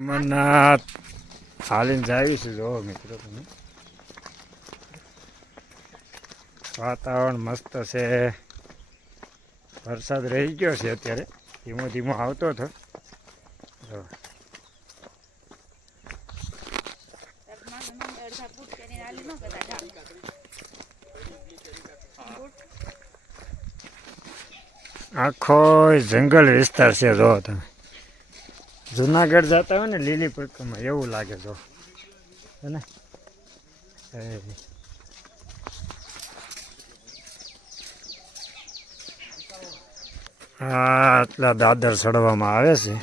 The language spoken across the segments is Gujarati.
અમરનાથ. હાલીને જાવી છે જો મિત્રો તમે. વાતાવરણ મસ્ત છે. વરસાદ રહી ગયો છે અત્યારે. ધીમો ધીમો આવતો હતો. આખો જંગલ વિસ્તાર છે જો તમે. જુનાગઢ જતા હોય ને લીલી પરિક્રમા એવું લાગે જો હે ને? એ. આટલા દાદર ચડવામાં આવે છે,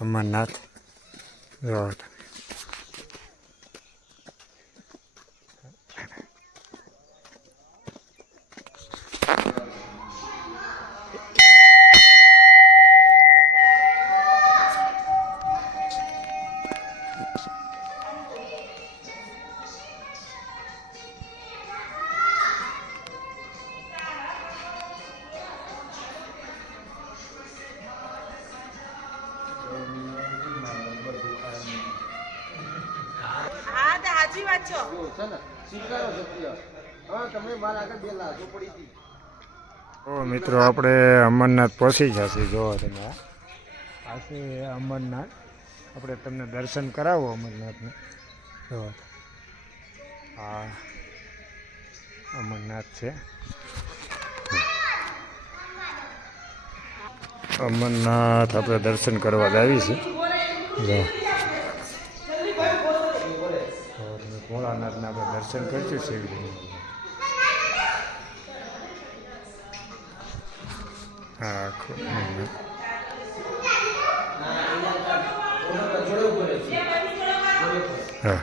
અમરનાથ. સાચી વાત છો? છે ને? સ્વીકારો સત્ય. હા તમે મારા આગળ બે લાજો પડી હતી. ઓ મિત્રો આપણે અમરનાથ પહોંચી જશે. જો તમે આ. આ છે અમરનાથ. આપણે તમને દર્શન કરાવો અમરનાથને. જો. આ અમરનાથ છે. અમરનાથ આપણે દર્શન કરવા જ આવી છે. જો. ભોળાનાથના આપણે દર્શન કરશું શિવજીને હા ખૂબ હા.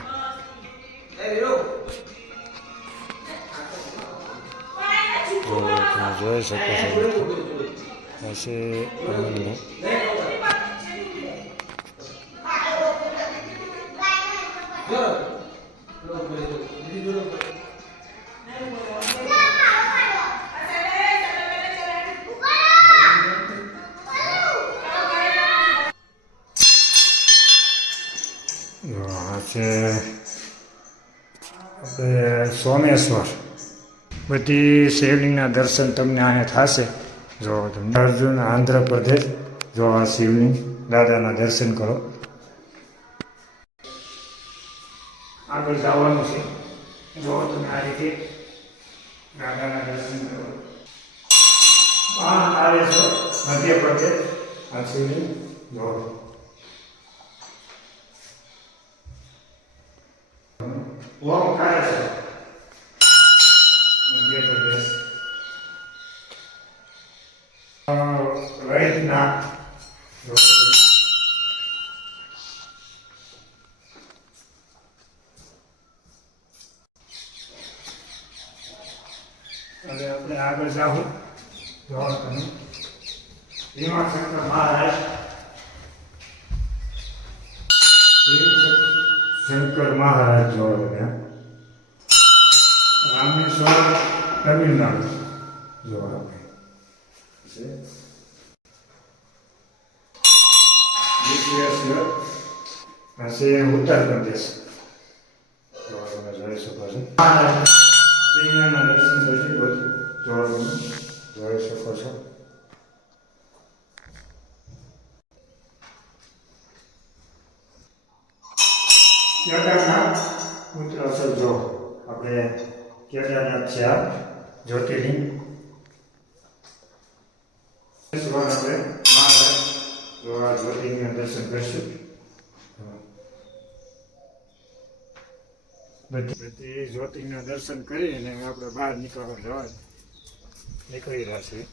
તો તમે જોઈ શકો છો. હશે જો આ છે આપણે સોમેશ્વર. બધી શિવલિંગના દર્શન તમને અહીંયા થશે. જો તમને અર્જુન આંધ્રપ્રદેશ જો આ શિવલિંગ દાદાના દર્શન કરો. આગળ જવાનું છે જો તમે આ રીતે દાદાના દર્શન કરો આ આવે છે મધ્યપ્રદેશ આ શિવલિંગ જો ઓમકાર છે મધ્યપ્રદેશ વૈદનાથ હવે આપણે આગળ જાઉં. જો તમે. શંકર મહારાજ. શંકર મહારાજ જો તમે રામેશ્વર તમિલનાડુ જો આપણે. છે? વિશ્વેશ્વર આ છે ઉત્તર પ્રદેશ. જો તમે દર્શન પછી બધું જો તમે જોઈ શકો છો કેદારનાથ પુત્ર અસર જો આપણે કેદારનાથ છે આ જ્યોતિર્લિંગ આપણે મહારાજ જ્યોતિર્લિંગના દર્શન કરશું બધી જ્યોતિર્લિંગના દર્શન કરીને આપણે બહાર નીકળવા જવા નીકળી રહ્યા છીએ.